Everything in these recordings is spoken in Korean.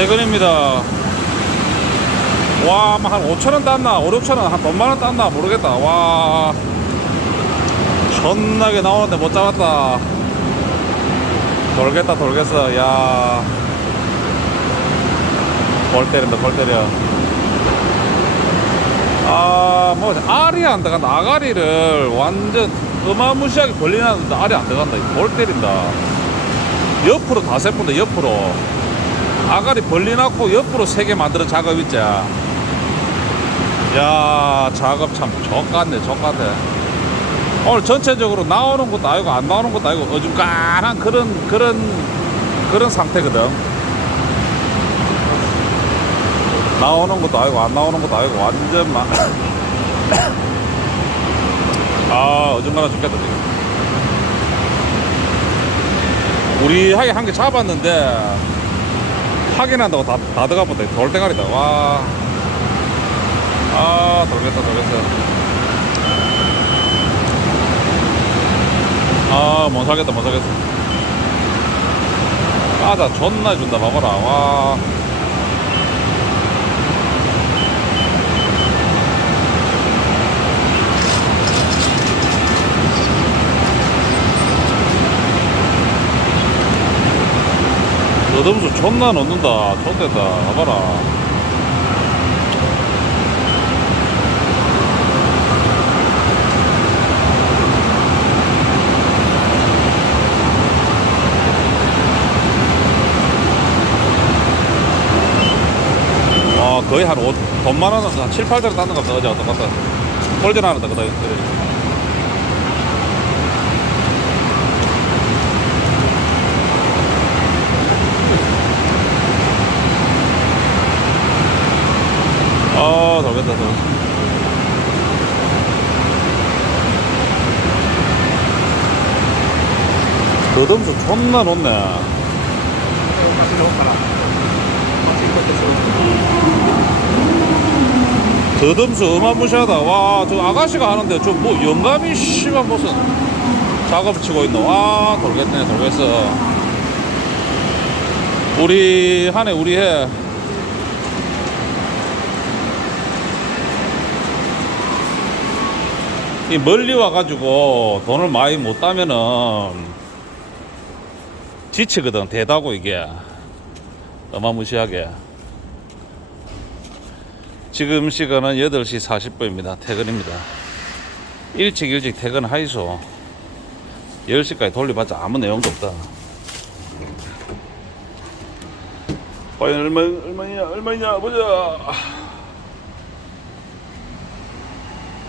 퇴근입니다. 와, 뭐한 5천원 땄나? 5, 6천원, 한 돈만원 땄나? 모르겠다. 와. 존나게 나오는데 못 잡았다. 돌겠다, 돌겠어. 야. 골 때린다, 골 때려. 아, 뭐, 알이 안 들어간다. 아가리를 완전 어마무시하게 벌리놨는데 알이 안 들어간다. 골 때린다. 옆으로 다 세푼다, 옆으로. 아가리 벌리놨고 옆으로 세개 만드는 작업 있지. 야, 작업 참 족같네, 족같네. 오늘 전체적으로 나오는 것도 아니고 안 나오는 것도 아니고 어중간한 그런, 그런, 그런 상태거든. 나오는 것도 아니고 안 나오는 것도 아니고 완전 막. 아, 어중간하 죽겠다, 지금. 우리 하게 한 개 잡았는데 확인한다고 다, 다 들어가 본다. 돌대가리다. 와. 아, 돌겠다, 돌겠어. 아, 못 살겠다, 못 살겠어. 까자 존나 준다, 봐봐라. 와. 너덤수 존나 넣는다. 존대다. 봐봐라. 아, 거의 한 5, 돈만 원, 한 7, 8대로 땄는 것 같다. 어제 어떤 것 같다. 홀전 하는다, 그다. 아, 더겠다, 더. 더덤수 존나 높네. 더듬수 어마무시하다. 와, 저 아가씨가 하는데 저 뭐 영감이 씨발 무슨 작업을 치고 있노. 와, 돌겠네, 돌겠어. 우리 한 해 우리 해. 이 멀리 와가지고 돈을 많이 못 따면은 지치거든. 대다고 이게. 어마무시하게. 지금 시간은 8시 40분입니다. 퇴근입니다. 일찍 일찍 퇴근하이소. 10시까지 돌려봤자 아무 내용도 없다. 과연 얼마, 얼마냐, 얼마냐, 보자.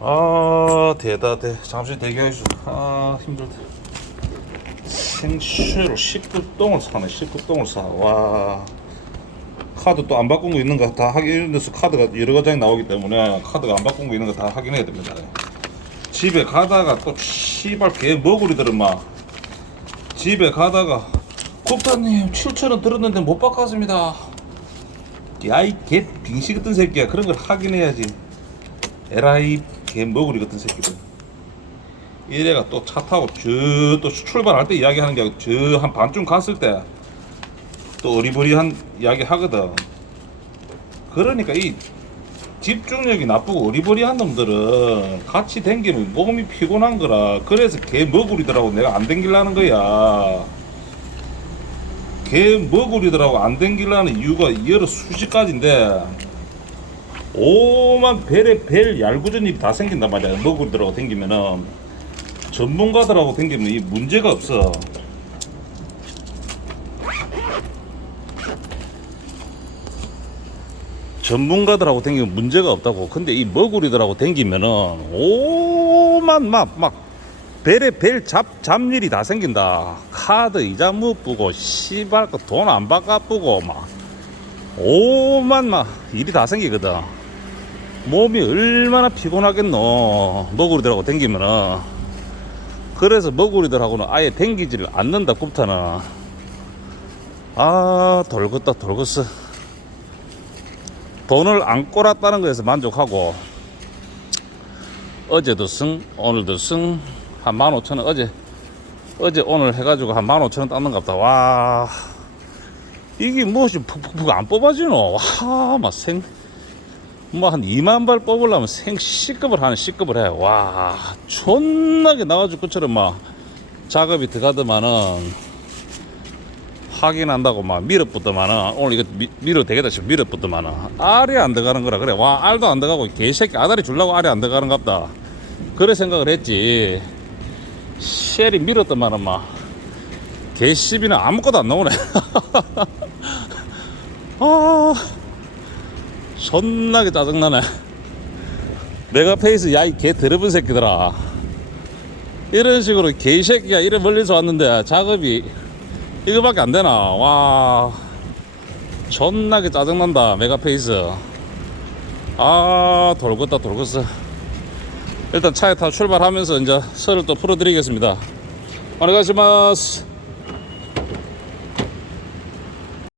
아 대다 대. 잠시 대기하시오 아 힘들다. 생수로 19동을 사네 19동을 사와. 카드 또 안 바꾼 거 있는 거다 확인해서 카드가 여러 가지 나오기 때문에 카드가 안 바꾼 거 있는 거다 확인해야 됩니다. 집에 가다가 또 씨발 개 머구리들은 막 집에 가다가 국장님 7천원 들었는데 못 바꿨습니다. 야이 개 빙시 같은 새끼야. 그런 걸 확인해야지. 에라이 개 머구리 같은 새끼들. 이래가 또 차 타고 저또 출발할 때 이야기하는 게 아니고 저 한 반쯤 갔을 때 또 어리버리한 이야기 하거든. 그러니까 이 집중력이 나쁘고 어리버리한 놈들은 같이 댕기면 몸이 피곤한 거라 그래서 개 머구리들하고 내가 안 댕기려는 거야. 개 머구리들하고 안 댕기려는 이유가 여러 수십 가지인데 오만 벨에 벨 얄구전이 다 생긴단 말이야 머구리들하고 댕기면은 전문가들하고 댕기면 이 문제가 없어 전문가들하고 댕기면 문제가 없다고. 근데 이 머구리들하고 댕기면은 오만 막막 벨에 벨 잡 잡일이 다 생긴다. 카드 이자 못 부고 씨발 돈 안 바꿔 부고 막 오만 막 일이 다 생기거든. 몸이 얼마나 피곤하겠노. 먹으리들하고 댕기면은. 그래서 먹으리들하고는 아예 댕기지를 않는다 굽타는 아 돌겠다 돌겠어. 돈을 안 꼬랐다는 거에서 만족하고. 어제도 승 오늘도 승 한 15,000원 어제 어제 오늘 해가지고 한 15,000원 땄는 것 같다. 와. 이게 무엇이 푹푹푹 안 뽑아지노? 와막생 뭐 한 2만 발 뽑으려면 생 C급을 하는 C급을 해. 와, 존나게 나와줄 것처럼 막 작업이 들어가더만은 확인한다고 막 밀어붙더만은 오늘 이거 미, 밀어 되겠다 싶어 밀어붙더만은 알이 안 들어가는 거라 그래. 와, 알도 안 들어가고 개새끼 아다리 주려고 알이 안 들어가는 갑다. 그래 생각을 했지. 쉘이 밀었더만은 막 개씹이는 아무것도 안 나오네. 아. 존나게 짜증나네. 내가 페이스 야 이 개 더러운 새끼들아. 이런 식으로 개새끼가 이래 멀리서 왔는데 작업이 이거밖에 안 되나? 와. 존나게 짜증난다 메가페이스. 아 돌겠다 돌겠어. 일단 차에 타 출발하면서 이제 설을 또 풀어드리겠습니다. 오네가시마스.